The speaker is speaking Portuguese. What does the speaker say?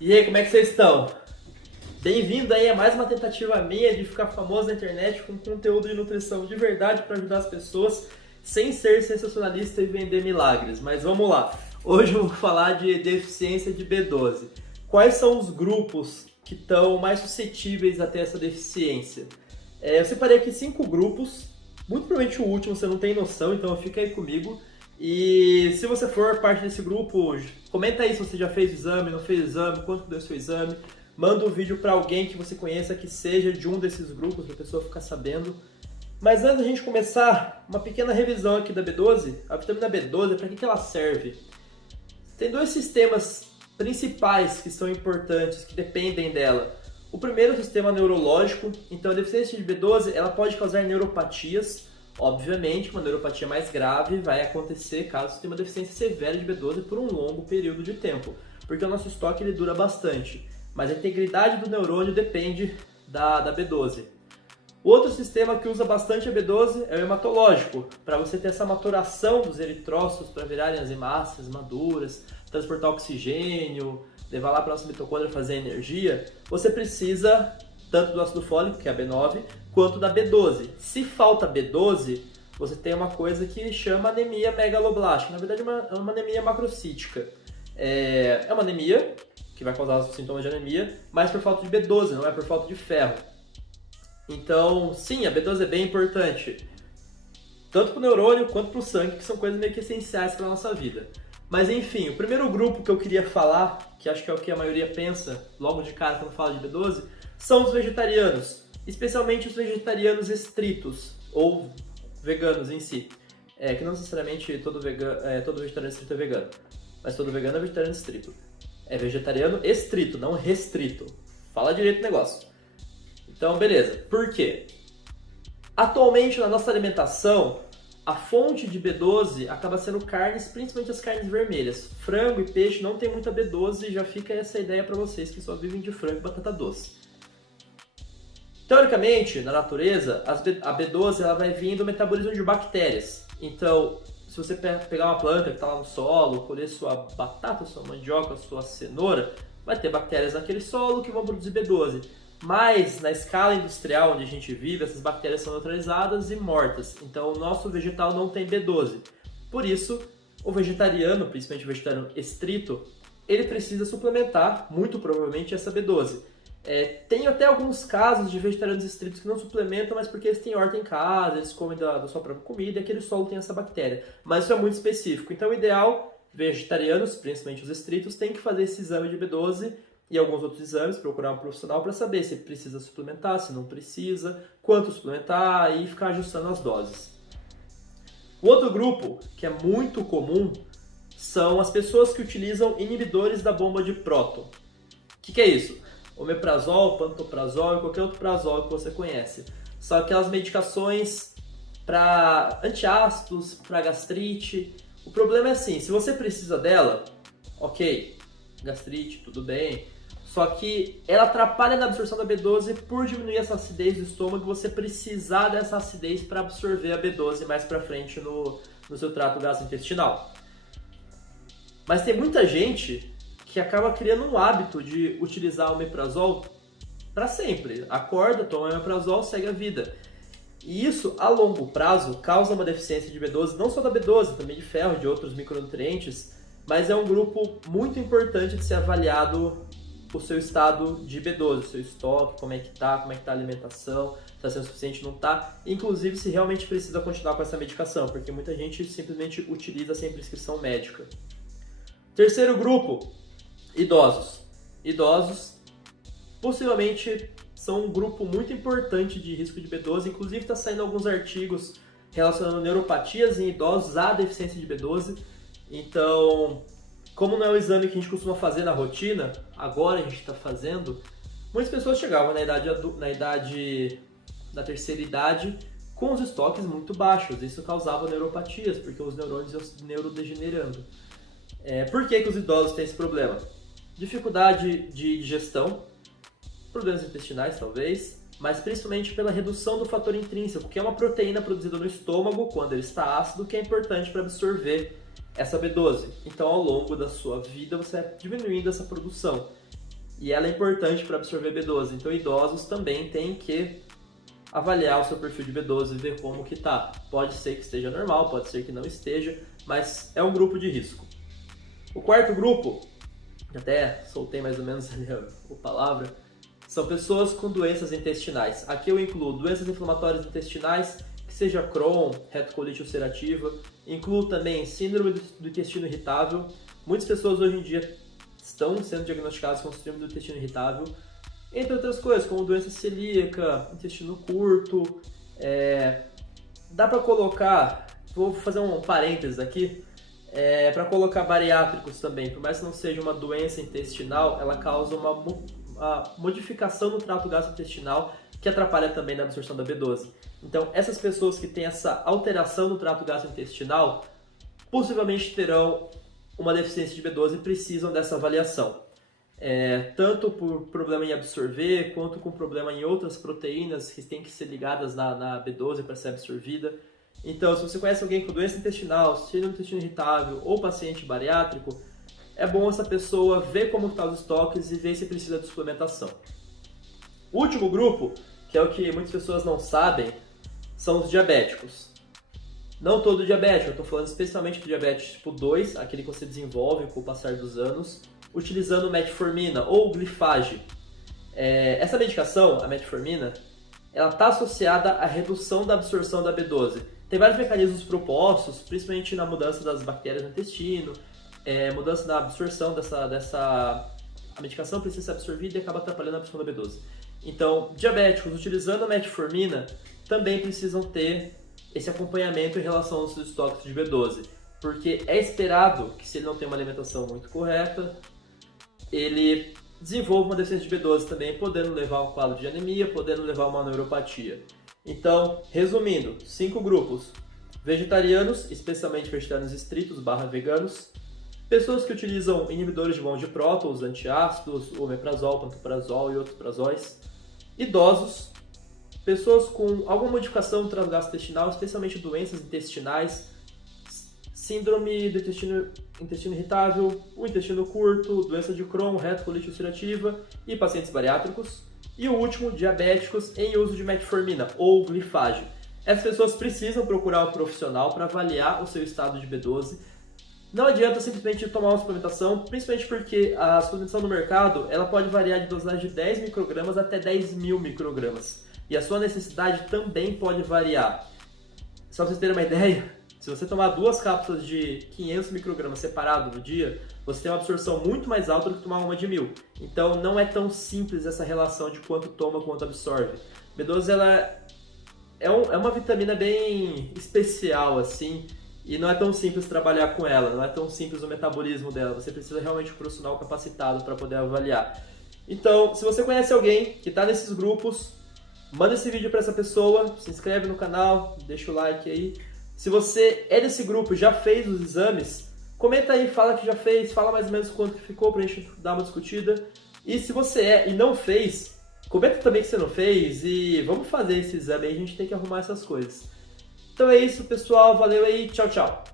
E aí, como é que vocês estão? Bem-vindo aí a mais uma tentativa minha de ficar famoso na internet com conteúdo de nutrição de verdade para ajudar as pessoas sem ser sensacionalista e vender milagres. Mas vamos lá. Hoje eu vou falar de deficiência de B12. Quais são os grupos que estão mais suscetíveis a ter essa deficiência? Eu separei aqui 5 grupos, muito provavelmente o último você não tem noção, então fica aí comigo. E se você for parte desse grupo, comenta aí se você já fez o exame, não fez o exame, quanto deu o seu exame. Manda um vídeo para alguém que você conheça que seja de um desses grupos, para a pessoa ficar sabendo. Mas antes da gente começar, uma pequena revisão aqui da B12. A vitamina B12, para que ela serve? Tem dois sistemas principais que são importantes, que dependem dela. O primeiro é o sistema neurológico. Então a deficiência de B12 ela pode causar neuropatias. Obviamente, uma neuropatia mais grave vai acontecer caso você tenha uma deficiência severa de B12 por um longo período de tempo, porque o nosso estoque ele dura bastante, mas a integridade do neurônio depende da B12. O outro sistema que usa bastante a B12 é o hematológico, para você ter essa maturação dos eritrócitos para virarem as hemácias maduras, transportar oxigênio, levar lá para a nossa mitocôndria fazer energia, você precisa tanto do ácido fólico, que é a B9, quanto da B12. Se falta B12, você tem uma coisa que chama anemia megaloblástica. Na verdade, é uma anemia macrocítica. É uma anemia que vai causar os sintomas de anemia, mas por falta de B12, não é por falta de ferro. Então, sim, a B12 é bem importante, tanto para o neurônio quanto para o sangue, que são coisas meio que essenciais para a nossa vida. Mas enfim, o primeiro grupo que eu queria falar, que acho que é o que a maioria pensa logo de cara quando fala de B12, são os vegetarianos, especialmente os vegetarianos estritos, ou veganos em si. Que não necessariamente todo vegetariano estrito é vegano, mas todo vegano é vegetariano estrito. É vegetariano estrito, não restrito. Fala direito o negócio. Então, beleza. Por quê? Atualmente, na nossa alimentação, a fonte de B12 acaba sendo carnes, principalmente as carnes vermelhas. Frango e peixe não tem muita B12, já fica essa ideia para vocês que só vivem de frango e batata doce. Teoricamente, na natureza, a B12 ela vai vir do metabolismo de bactérias. Então, se você pegar uma planta que está lá no solo, colher sua batata, sua mandioca, sua cenoura, vai ter bactérias naquele solo que vão produzir B12. Mas, na escala industrial onde a gente vive, essas bactérias são neutralizadas e mortas. Então, o nosso vegetal não tem B12. Por isso, o vegetariano, principalmente o vegetariano estrito, ele precisa suplementar, muito provavelmente, essa B12. Tem até alguns casos de vegetarianos estritos que não suplementam, mas porque eles têm horta em casa, eles comem da sua própria comida e aquele solo tem essa bactéria. Mas isso é muito específico. Então, o ideal, vegetarianos, principalmente os estritos, têm que fazer esse exame de B12 e alguns outros exames, procurar um profissional para saber se precisa suplementar, se não precisa, quanto suplementar e ficar ajustando as doses. O outro grupo, que é muito comum, são as pessoas que utilizam inibidores da bomba de próton. O que é isso? Omeprazol, pantoprazol e qualquer outro prazol que você conhece. São aquelas medicações para antiácidos, para gastrite. O problema é assim, se você precisa dela, ok, gastrite, tudo bem. Só que ela atrapalha na absorção da B12 por diminuir essa acidez do estômago e você precisar dessa acidez para absorver a B12 mais para frente no seu trato gastrointestinal. Mas tem muita gente que acaba criando um hábito de utilizar o omeprazol para sempre. Acorda, toma omeprazol, segue a vida. E isso, a longo prazo, causa uma deficiência de B12, não só da B12, também de ferro e de outros micronutrientes, mas é um grupo muito importante de ser avaliado o seu estado de B12, o seu estoque, como é que tá a alimentação, se está sendo suficiente ou não está, inclusive se realmente precisa continuar com essa medicação, porque muita gente simplesmente utiliza sem prescrição médica. Terceiro grupo, idosos. Idosos possivelmente são um grupo muito importante de risco de B12, inclusive está saindo alguns artigos relacionando neuropatias em idosos à deficiência de B12. Então, como não é o exame que a gente costuma fazer na rotina, agora a gente está fazendo, muitas pessoas chegavam na terceira idade com os estoques muito baixos. Isso causava neuropatias, porque os neurônios iam se neurodegenerando. Por que os idosos têm esse problema? Dificuldade de digestão, problemas intestinais talvez, mas principalmente pela redução do fator intrínseco, que é uma proteína produzida no estômago quando ele está ácido, que é importante para absorver essa B12. Então, ao longo da sua vida, você vai diminuindo essa produção. e ela é importante para absorver B12. Então idosos também têm que avaliar o seu perfil de B12 e ver como que tá. Pode ser que esteja normal, pode ser que não esteja, mas é um grupo de risco. O quarto grupo, até soltei mais ou menos ali a palavra, são pessoas com doenças intestinais. Aqui eu incluo doenças inflamatórias intestinais, que seja Crohn, retocolite ulcerativa, incluo também síndrome do intestino irritável. Muitas pessoas hoje em dia estão sendo diagnosticadas com síndrome do intestino irritável, entre outras coisas, como doença celíaca, intestino curto. Dá para colocar, vou fazer um parênteses aqui, para colocar bariátricos também. Por mais que não seja uma doença intestinal, ela causa uma modificação no trato gastrointestinal que atrapalha também na absorção da B12. Então, essas pessoas que têm essa alteração no trato gastrointestinal possivelmente terão uma deficiência de B12 e precisam dessa avaliação. Tanto por problema em absorver, quanto com problema em outras proteínas que têm que ser ligadas na B12 para ser absorvida. Então, se você conhece alguém com doença intestinal, síndrome do intestino irritável ou paciente bariátrico, é bom essa pessoa ver como estão os estoques e ver se precisa de suplementação. O último grupo, que é o que muitas pessoas não sabem, são os diabéticos. Não todo diabético, eu estou falando especialmente do diabetes tipo 2, aquele que você desenvolve com o passar dos anos, utilizando metformina ou glifage. Essa medicação, a metformina, ela está associada à redução da absorção da B12. Tem vários mecanismos propostos, principalmente na mudança das bactérias no intestino, mudança na absorção a medicação precisa ser absorvida e acaba atrapalhando a absorção da B12. Então, diabéticos utilizando a metformina também precisam ter esse acompanhamento em relação aos seus estoques de B12, porque é esperado que, se ele não tem uma alimentação muito correta, ele desenvolva uma deficiência de B12 também, podendo levar a um quadro de anemia, podendo levar a uma neuropatia. Então, resumindo, 5 grupos: vegetarianos, especialmente vegetarianos estritos / veganos, pessoas que utilizam inibidores de mão de prótons, antiácidos, omeprazol, pantoprazol e outros prazóis, idosos, pessoas com alguma modificação do trato gastrointestinal, especialmente doenças intestinais, síndrome do intestino irritável, o intestino curto, doença de Crohn, retocolite ulcerativa e pacientes bariátricos. E o último, diabéticos em uso de metformina ou glifage. Essas pessoas precisam procurar um profissional para avaliar o seu estado de B12. Não adianta simplesmente tomar uma suplementação, principalmente porque a suplementação no mercado ela pode variar de dosagem de 10 microgramas até 10.000 microgramas. E a sua necessidade também pode variar. Só para vocês terem uma ideia, se você tomar 2 cápsulas de 500 microgramas separado no dia, você tem uma absorção muito mais alta do que tomar uma de 1.000. Então não é tão simples essa relação de quanto toma, quanto absorve. B12 ela é uma vitamina bem especial assim, e não é tão simples trabalhar com ela, não é tão simples o metabolismo dela. Você precisa realmente de um profissional capacitado para poder avaliar. Então, se você conhece alguém que está nesses grupos, manda esse vídeo para essa pessoa, se inscreve no canal, deixa o like aí. Se você é desse grupo e já fez os exames, comenta aí, fala que já fez, fala mais ou menos quanto que ficou pra gente dar uma discutida. E se você é e não fez, comenta também que você não fez e vamos fazer esse exame aí, a gente tem que arrumar essas coisas. Então é isso, pessoal, valeu aí, tchau, tchau!